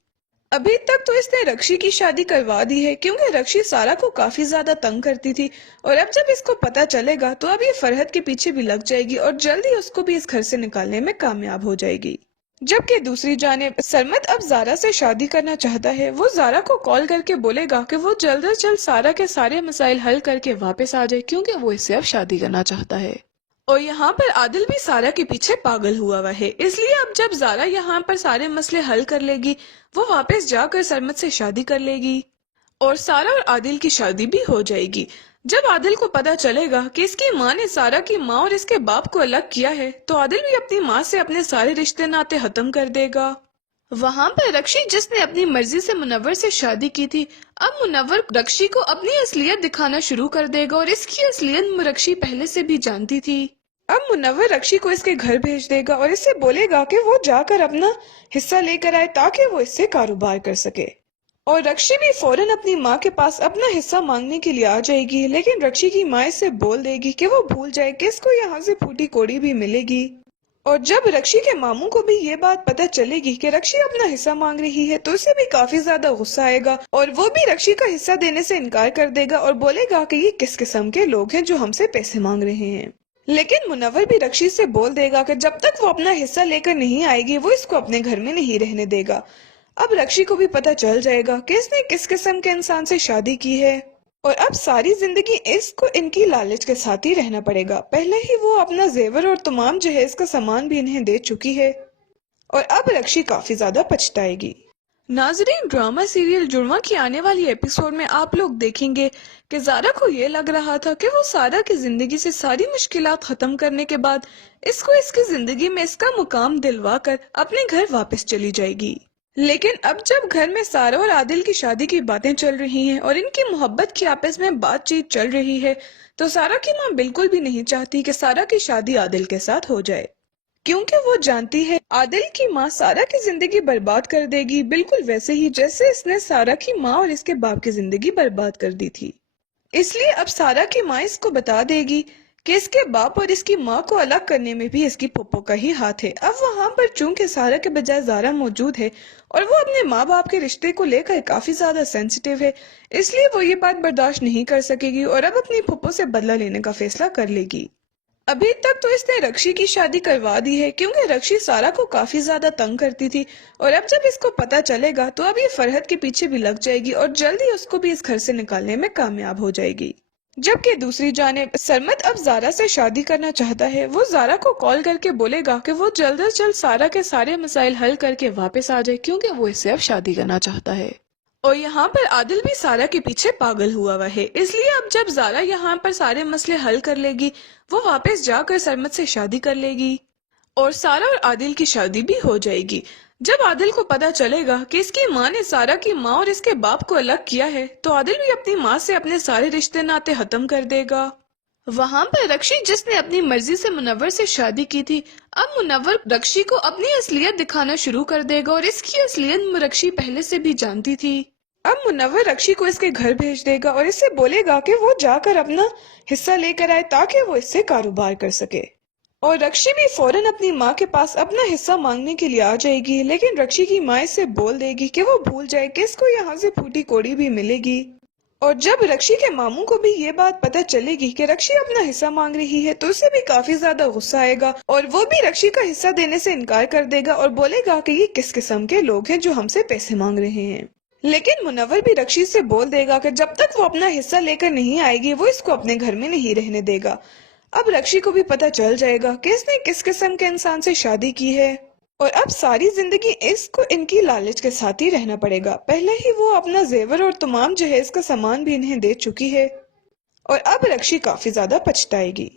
अभी तक तो इसने रक्षी की शादी करवा दी है क्योंकि रक्षी सारा को काफी ज्यादा तंग करती थी और अब जब इसको पता चलेगा तो अब ये फरहत के पीछे भी लग जाएगी और जल्दी उसको भी इस घर से निकालने में कामयाब हो जाएगी। जबकि दूसरी जानिब सरमत अब ज़ारा से शादी करना चाहता है। वो ज़ारा को कॉल करके बोलेगा कि वो जल्द से जल्द सारा के सारे मसाइल हल करके वापस आ जाए क्योंकि वो इससे अब शादी करना चाहता है। और यहाँ पर आदिल भी सारा के पीछे पागल हुआ है, इसलिए अब जब ज़ारा यहाँ पर सारे मसले हल कर लेगी, वो वापस जाकर सरमद से शादी कर लेगी और सारा और आदिल की शादी भी हो जाएगी। जब आदिल को पता चलेगा कि इसकी माँ ने सारा की माँ और इसके बाप को अलग किया है, तो आदिल भी अपनी माँ से अपने सारे रिश्ते नाते खत्म कर देगा। वहाँ पर रक्षी, जिसने अपनी मर्जी से मुनव्वर से शादी की थी, अब मुनव्वर रक्षी को अपनी असलियत दिखाना शुरू कर देगा और इसकी असलियत रक्षी पहले से भी जानती थी। अब मुनव्वर रक्षी को इसके घर भेज देगा और इससे बोलेगा कि वो जाकर अपना हिस्सा लेकर आए ताकि वो इससे कारोबार कर सके। और रक्षी भी फौरन अपनी माँ के पास अपना हिस्सा मांगने के लिए आ जाएगी, लेकिन रक्षी की माँ इससे बोल देगी कि वो भूल जाए कि इसको यहाँ से फूटी कोड़ी भी मिलेगी। और जब रक्षी के मामू को भी ये बात पता चलेगी कि रक्षी अपना हिस्सा मांग रही है, तो उसे भी काफी ज्यादा गुस्सा आएगा और वो भी रक्षी का हिस्सा देने से इनकार कर देगा और बोलेगा कि ये किस किस्म के लोग हैं जो हमसे पैसे मांग रहे हैं। लेकिन मुनव्वर भी रक्षी से बोल देगा कि जब तक वो अपना हिस्सा लेकर नहीं आएगी, वो इसको अपने घर में नहीं रहने देगा। अब रक्षी को भी पता चल जाएगा कि इसने किस किस्म के इंसान से शादी की है और अब सारी जिंदगी इसको इनकी लालच के साथ ही रहना पड़ेगा। पहले ही वो अपना जेवर और तमाम जहेज का सामान भी इन्हें दे चुकी है और अब रक्षी काफी ज्यादा पछताएगी। नाजरीन, ड्रामा सीरियल जुड़वा की आने वाली एपिसोड में आप लोग देखेंगे कि ज़ारा को ये लग रहा था कि वो सारा की जिंदगी से सारी मुश्किलात खत्म करने के बाद इसको इसकी जिंदगी में इसका मुकाम दिलवा कर अपने घर वापस चली जाएगी। लेकिन अब जब घर में सारा और आदिल की शादी की बातें चल रही हैं और इनकी मोहब्बत की आपस में बातचीत चल रही है, तो सारा की माँ बिल्कुल भी नहीं चाहती कि सारा की शादी आदिल के साथ हो जाए, क्योंकि वो जानती है आदिल की माँ सारा की जिंदगी बर्बाद कर देगी, बिल्कुल वैसे ही जैसे इसने सारा की माँ और इसके बाप की जिंदगी बर्बाद कर दी थी। इसलिए अब सारा की माँ इसको बता देगी कि इसके बाप और इसकी माँ को अलग करने में भी इसकी पप्पो का ही हाथ है। अब वहाँ पर चूंकि सारा के बजाय ज़ारा मौजूद है और वो अपने माँ बाप के रिश्ते को लेकर काफी ज्यादा सेंसिटिव है, इसलिए वो ये बात बर्दाश्त नहीं कर सकेगी और अब अपनी पप्पो से बदला लेने का फैसला कर लेगी। अभी तक तो इसने रक्षी की शादी करवा दी है, क्योंकि रक्षी सारा को काफी ज्यादा तंग करती थी और अब जब इसको पता चलेगा तो अब ये फरहद के पीछे भी लग जाएगी और जल्दी उसको भी इस घर से निकालने में कामयाब हो जाएगी। जबकि दूसरी जानिब सरमद अब ज़ारा से शादी करना चाहता है। वो ज़ारा को कॉल करके बोलेगा कि वो जल्द से जल्द सारा के सारे मसाइल हल करके वापस आ जाए, क्योंकि वो इससे अब शादी करना चाहता है। और यहाँ पर आदिल भी सारा के पीछे पागल हुआ है, इसलिए अब जब ज़ारा यहाँ पर सारे मसले हल कर लेगी, वो वापस जाकर सरमद से शादी कर लेगी और सारा और आदिल की शादी भी हो जाएगी। जब आदिल को पता चलेगा कि इसकी माँ ने सारा की माँ और इसके बाप को अलग किया है, तो आदिल भी अपनी माँ से अपने सारे रिश्ते नाते खत्म कर देगा। वहाँ पर रक्षी, जिसने अपनी मर्जी से मुनव्वर से शादी की थी, अब मुनव्वर रक्षी को अपनी असलियत दिखाना शुरू कर देगा और इसकी असलियत रक्षी पहले से भी जानती थी। अब मुनव्वर रक्षी को इसके घर भेज देगा और इससे बोलेगा कि वो जाकर अपना हिस्सा लेकर आए ताकि वो इससे कारोबार कर सके। और रक्षी भी फौरन अपनी माँ के पास अपना हिस्सा मांगने के लिए आ जाएगी, लेकिन रक्षी की माँ इससे बोल देगी कि वो भूल जाए कि इसको यहाँ से फूटी कोड़ी भी मिलेगी। और जब रक्षी के मामू को भी ये बात पता चलेगी कि रक्षी अपना हिस्सा मांग रही है, तो उसे भी काफी ज्यादा गुस्सा आएगा और वो भी रक्षी का हिस्सा देने से इनकार कर देगा और बोलेगा कि ये किस किस्म के लोग हैं जो हमसे पैसे मांग रहे हैं। लेकिन मुनव्वर भी रक्षी से बोल देगा कि जब तक वो अपना हिस्सा लेकर नहीं आएगी, वो इसको अपने घर में नहीं रहने देगा। अब रक्षी को भी पता चल जाएगा कि इसने किस किस्म के इंसान से शादी की है और अब सारी जिंदगी इसको इनकी लालच के साथ ही रहना पड़ेगा। पहले ही वो अपना जेवर और तमाम जहेज का सामान भी इन्हें दे चुकी है और अब रक्षी काफी ज्यादा पछताएगी।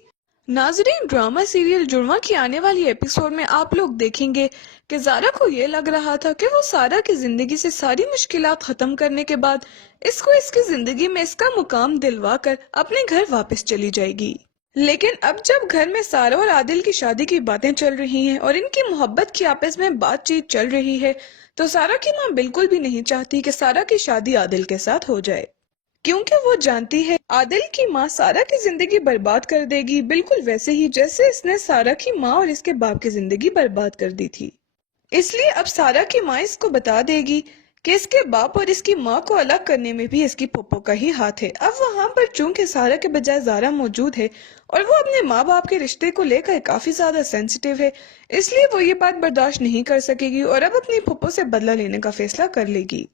नाजरीन, ड्रामा सीरियल जुड़वा की आने वाली एपिसोड में आप लोग देखेंगे कि ज़ारा को ये लग रहा था कि वो सारा की जिंदगी से सारी मुश्किलात खत्म करने के बाद इसको इसकी जिंदगी में इसका मुकाम दिलवा कर अपने घर वापस चली जाएगी। लेकिन अब जब घर में सारा और आदिल की शादी की बातें चल रही हैं और इनकी मोहब्बत की आपस में बातचीत चल रही है, तो सारा की माँ बिल्कुल भी नहीं चाहती कि सारा की शादी आदिल के साथ हो जाए, क्योंकि वो जानती है आदिल की माँ सारा की जिंदगी बर्बाद कर देगी, बिल्कुल वैसे ही जैसे इसने सारा की माँ और इसके बाप की जिंदगी बर्बाद कर दी थी। इसलिए अब सारा की माँ इसको बता देगी कि इसके बाप और इसकी माँ को अलग करने में भी इसकी पप्पो का ही हाथ है। अब वहाँ पर चूंकि सारा के बजाय ज़ारा मौजूद है और वो अपने माँ बाप के रिश्ते को लेकर काफी ज्यादा सेंसिटिव है, इसलिए वो ये बात बर्दाश्त नहीं कर सकेगी और अब अपनी पप्पो से बदला लेने का फैसला कर लेगी।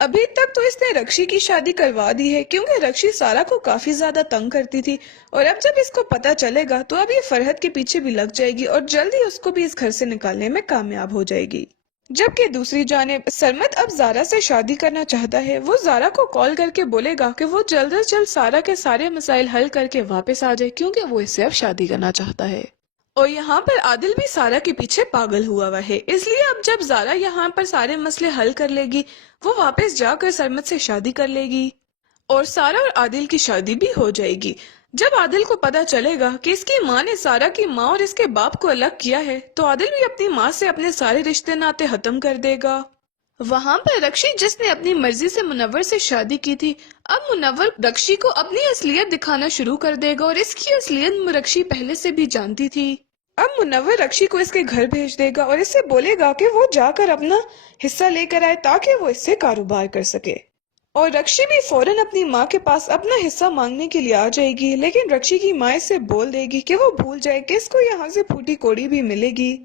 अभी तक तो इसने रक्षी की शादी करवा दी है क्योंकि रक्षी सारा को काफी ज्यादा तंग करती थी, और अब जब इसको पता चलेगा तो अब ये फरहद के पीछे भी लग जाएगी और जल्दी उसको भी इस घर से निकालने में कामयाब हो जाएगी। जबकि दूसरी जानिब सरमत अब जारा से शादी करना चाहता है। वो जारा को कॉल करके बोलेगा कि वो जल्द से जल्द सारा के सारे मसाइल हल करके वापस आ जाए क्योंकि वो इससे अब शादी करना चाहता है। और यहाँ पर आदिल भी सारा के पीछे पागल हुआ हुआ है, इसलिए अब जब जारा यहाँ पर सारे मसले हल कर लेगी वो वापस जाकर सरमत से शादी कर लेगी और सारा और आदिल की शादी भी हो जाएगी। जब आदिल को पता चलेगा कि इसकी माँ ने सारा की माँ और इसके बाप को अलग किया है तो आदिल भी अपनी माँ से अपने सारे रिश्ते नाते खत्म कर देगा। वहाँ पर रक्षी जिसने अपनी मर्जी से मुनव्वर से शादी की थी, अब मुनव्वर रक्षी को अपनी असलियत दिखाना शुरू कर देगा और इसकी असलियत रक्षी पहले से भी जानती थी। अब मुनव्वर रक्षी को इसके घर भेज देगा और इससे बोलेगा कि वो जाकर अपना हिस्सा लेकर आए ताकि वो इससे कारोबार कर सके। और रक्षी भी फौरन अपनी माँ के पास अपना हिस्सा मांगने के लिए आ जाएगी, लेकिन रक्षी की माँ इससे बोल देगी कि वो भूल जाए कि इसको यहाँ से फूटी कोड़ी भी मिलेगी।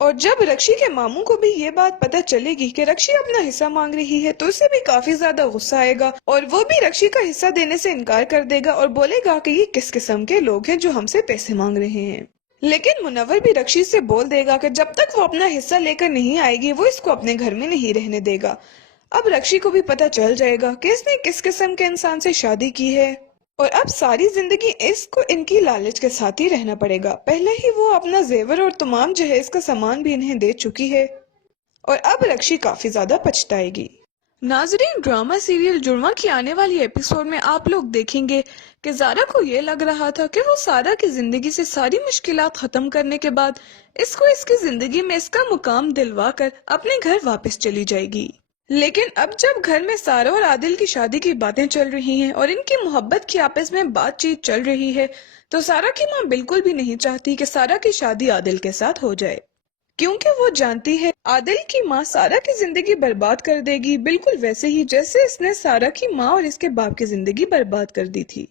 और जब रक्षी के मामू को भी ये बात पता चलेगी कि रक्षी अपना हिस्सा मांग रही है तो उसे भी काफी ज्यादा गुस्सा आएगा और वो भी रक्षी का हिस्सा देने से इनकार कर देगा और बोलेगा कि ये किस किस्म के लोग हैं जो हमसे पैसे मांग रहे हैं। लेकिन मुनव्वर भी रक्षी से बोल देगा कि जब तक वो अपना हिस्सा लेकर नहीं आएगी वो इसको अपने घर में नहीं रहने देगा। अब रक्षी को भी पता चल जाएगा कि इसने किस किस्म के इंसान से शादी की है और अब सारी जिंदगी इसको इनकी लालच के साथ ही रहना पड़ेगा। पहले ही वो अपना जेवर और तमाम जहेज का सामान भी इन्हें दे चुकी है और अब रक्षी काफी ज्यादा पछताएगी। नाजरीन, ड्रामा सीरियल जुड़वा की आने वाली एपिसोड में आप लोग देखेंगे कि जारा को ये लग रहा था कि वो सारा की जिंदगी से सारी मुश्किलात खत्म करने के बाद इसको इसकी जिंदगी में इसका मुकाम दिलवा कर अपने घर वापस चली जाएगी। लेकिन अब जब घर में सारा और आदिल की शादी की बातें चल रही हैं और इनकी मोहब्बत की आपस में बातचीत चल रही है तो सारा की माँ बिल्कुल भी नहीं चाहती कि सारा की शादी आदिल के साथ हो जाए, क्योंकि वो जानती है आदिल की माँ सारा की जिंदगी बर्बाद कर देगी, बिल्कुल वैसे ही जैसे इसने सारा की माँ और इसके बाप की जिंदगी बर्बाद कर दी थी।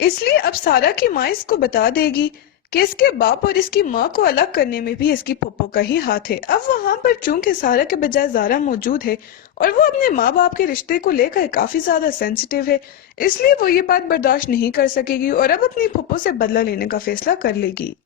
इसलिए अब सारा की माँ इसको बता देगी कि इसके बाप और इसकी माँ को अलग करने में भी इसकी पप्पो का ही हाथ है। अब वहाँ पर चूंकि सारा के बजाय जारा मौजूद है और वो अपने माँ बाप के रिश्ते को लेकर काफी ज्यादा सेंसिटिव है, इसलिए वो ये बात बर्दाश्त नहीं कर सकेगी और अब अपनी पप्पो से बदला लेने का फैसला कर लेगी।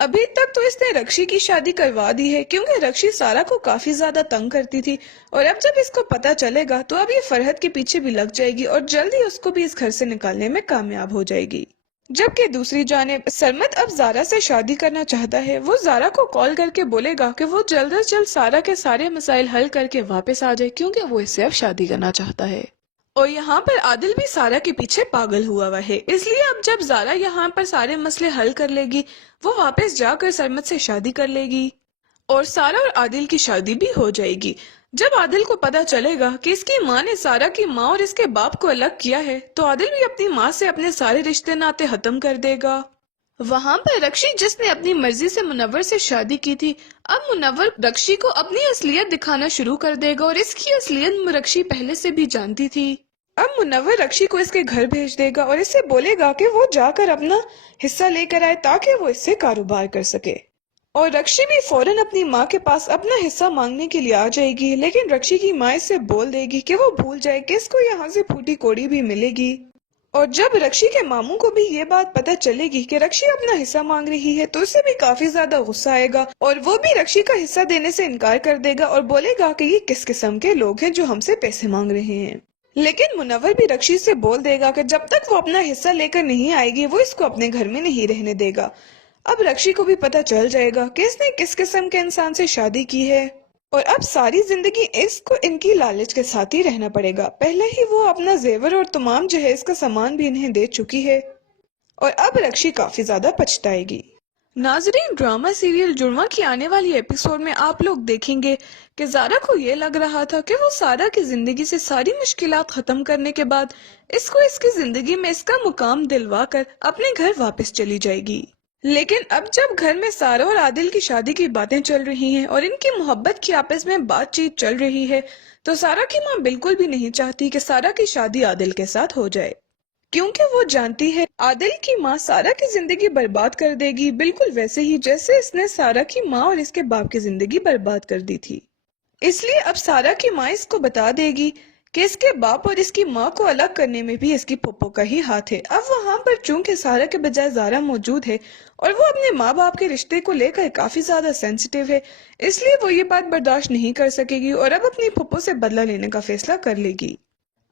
अभी तक तो इसने रक्षी की शादी करवा दी है क्योंकि रक्षी सारा को काफी ज्यादा तंग करती थी, और अब जब इसको पता चलेगा तो अब ये फरहद के पीछे भी लग जाएगी और जल्दी उसको भी इस घर से निकालने में कामयाब हो जाएगी। जबकि दूसरी जानिब सरमत अब जारा से शादी करना चाहता है। वो जारा को कॉल करके बोलेगा कि वो जल्द से जल्द सारा के सारे मसाइल हल करके वापस आ जाए क्योंकि वो इससे अब शादी करना चाहता है। और यहाँ पर आदिल भी सारा के पीछे पागल हुआ हुआ है, इसलिए अब जब जारा यहाँ पर सारे मसले हल कर लेगी वो वापस जाकर सरमत से शादी कर लेगी और सारा और आदिल की शादी भी हो जाएगी। जब आदिल को पता चलेगा कि इसकी माँ ने सारा की माँ और इसके बाप को अलग किया है तो आदिल भी अपनी माँ से अपने सारे रिश्ते नाते खत्म कर देगा। वहाँ पर रक्षी जिसने अपनी मर्जी से मुनव्वर से शादी की थी, अब मुनव्वर रक्षी को अपनी असलियत दिखाना शुरू कर देगा और इसकी असलियत रक्षी पहले से भी जानती थी। अब मुनव्वर रक्षी को इसके घर भेज देगा और इससे बोलेगा कि वो जाकर अपना हिस्सा लेकर आए ताकि वो इससे कारोबार कर सके। और रक्षी भी फौरन अपनी माँ के पास अपना हिस्सा मांगने के लिए आ जाएगी, लेकिन रक्षी की माँ इससे बोल देगी कि वो भूल जाए कि इसको यहाँ से फूटी कोड़ी भी मिलेगी। और जब रक्षी के मामू को भी ये बात पता चलेगी कि रक्षी अपना हिस्सा मांग रही है तो उसे भी काफी ज्यादा गुस्सा आएगा और वो भी रक्षी का हिस्सा देने से इनकार कर देगा और बोलेगा कि ये किस किस्म के लोग हैं जो हमसे पैसे मांग रहे हैं। लेकिन मुनव्वर भी रक्षी से बोल देगा कि जब तक वो अपना हिस्सा लेकर नहीं आएगी वो इसको अपने घर में नहीं रहने देगा। अब रक्षी को भी पता चल जाएगा कि इसने किस किस्म के इंसान से शादी की है और अब सारी जिंदगी इसको इनकी लालच के साथ ही रहना पड़ेगा। पहले ही वो अपना जेवर और तमाम जहेज का सामान भी इन्हें दे चुकी है और अब रक्षी काफी ज्यादा पछताएगी। नाजरीन, ड्रामा सीरियल जुड़वा की आने वाली एपिसोड में आप लोग देखेंगे कि जारा को ये लग रहा था कि वो सारा की जिंदगी से सारी मुश्किलात खत्म करने के बाद इसको इसकी जिंदगी में इसका मुकाम दिलवा कर अपने घर वापस चली जाएगी। लेकिन अब जब घर में सारा और आदिल की शादी की बातें चल रही हैं और इनकी मोहब्बत की आपस में बातचीत चल रही है तो सारा की माँ बिल्कुल भी नहीं चाहती कि सारा की शादी आदिल के साथ हो जाए, क्योंकि वो जानती है आदिल की माँ सारा की जिंदगी बर्बाद कर देगी, बिल्कुल वैसे ही जैसे इसने सारा की माँ और इसके बाप की जिंदगी बर्बाद कर दी थी। इसलिए अब सारा की माँ इसको बता देगी कि इसके बाप और इसकी माँ को अलग करने में भी इसकी पप्पो का ही हाथ है। अब वहाँ पर चूंकि सारा के बजाय ज़ारा मौजूद है और वो अपने माँ बाप के रिश्ते को लेकर काफी ज्यादा सेंसिटिव है, इसलिए वो ये बात बर्दाश्त नहीं कर सकेगी और अब अपनी पप्पो से बदला लेने का फैसला कर लेगी।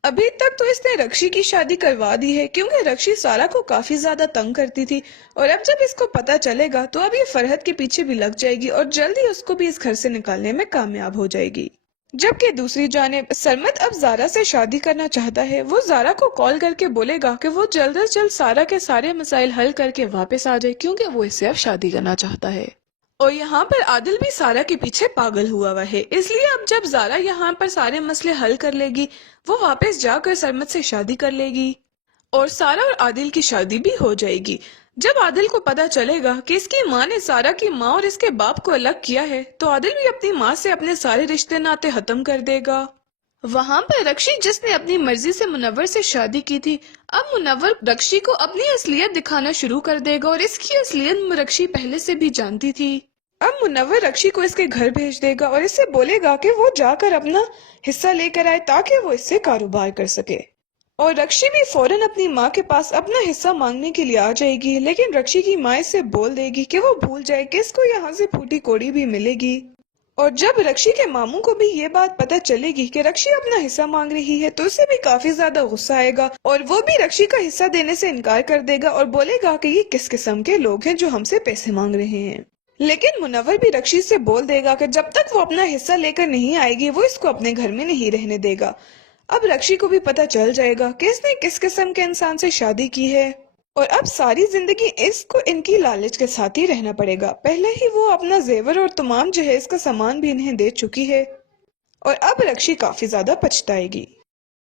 अभी तक तो इसने रक्षी की शादी करवा दी है क्योंकि रक्षी सारा को काफी ज्यादा तंग करती थी, और अब जब इसको पता चलेगा तो अब ये फरहद के पीछे भी लग जाएगी और जल्दी उसको भी इस घर से निकालने में कामयाब हो जाएगी। जबकि दूसरी जानिब सरमत अब ज़ारा से शादी करना चाहता है। वो ज़ारा को कॉल करके बोलेगा कि वो जल्द से जल्द सारा के सारे मसाइल हल करके वापस आ जाए क्योंकि वो इससे अब शादी करना चाहता है। और यहाँ पर आदिल भी सारा के पीछे पागल हुआ हुआ है, इसलिए अब जब ज़ारा यहाँ पर सारे मसले हल कर लेगी वो वापस जाकर सरमत से शादी कर लेगी और सारा और आदिल की शादी भी हो जाएगी। जब आदिल को पता चलेगा कि इसकी माँ ने सारा की माँ और इसके बाप को अलग किया है तो आदिल भी अपनी माँ से अपने सारे रिश्ते नाते खत्म कर देगा। वहाँ पर रक्षी जिसने अपनी मर्जी से मुनव्वर से शादी की थी, अब मुनव्वर रक्षी को अपनी असलियत दिखाना शुरू कर देगा और इसकी असलियत रक्षी पहले से भी जानती थी। अब मुनव्वर रक्षी को इसके घर भेज देगा और इससे बोलेगा कि वो जाकर अपना हिस्सा लेकर आए ताकि वो इससे कारोबार कर सके। और रक्षी भी फौरन अपनी माँ के पास अपना हिस्सा मांगने के लिए आ जाएगी, लेकिन रक्षी की माँ इससे बोल देगी कि वो भूल जाए कि इसको यहाँ से फूटी कोड़ी भी मिलेगी। और जब रक्षी के मामू को भी ये बात पता चलेगी कि रक्षी अपना हिस्सा मांग रही है तो उसे भी काफी ज्यादा गुस्सा आएगा और वो भी रक्षी का हिस्सा देने से इनकार कर देगा और बोलेगा कि ये किस किस्म के लोग हैं जो हमसे पैसे मांग रहे हैं। लेकिन मुनव्वर भी रक्षी से बोल देगा कि जब तक वो अपना हिस्सा लेकर नहीं आएगी वो इसको अपने घर में नहीं रहने देगा। अब रक्षी को भी पता चल जाएगा कि इसने किस किस्म के इंसान से शादी की है और अब सारी जिंदगी इसको इनकी लालच के साथ ही रहना पड़ेगा। पहले ही वो अपना जेवर और तमाम जहेज का सामान भी इन्हें दे चुकी है और अब रक्षी काफी ज्यादा पछताएगी।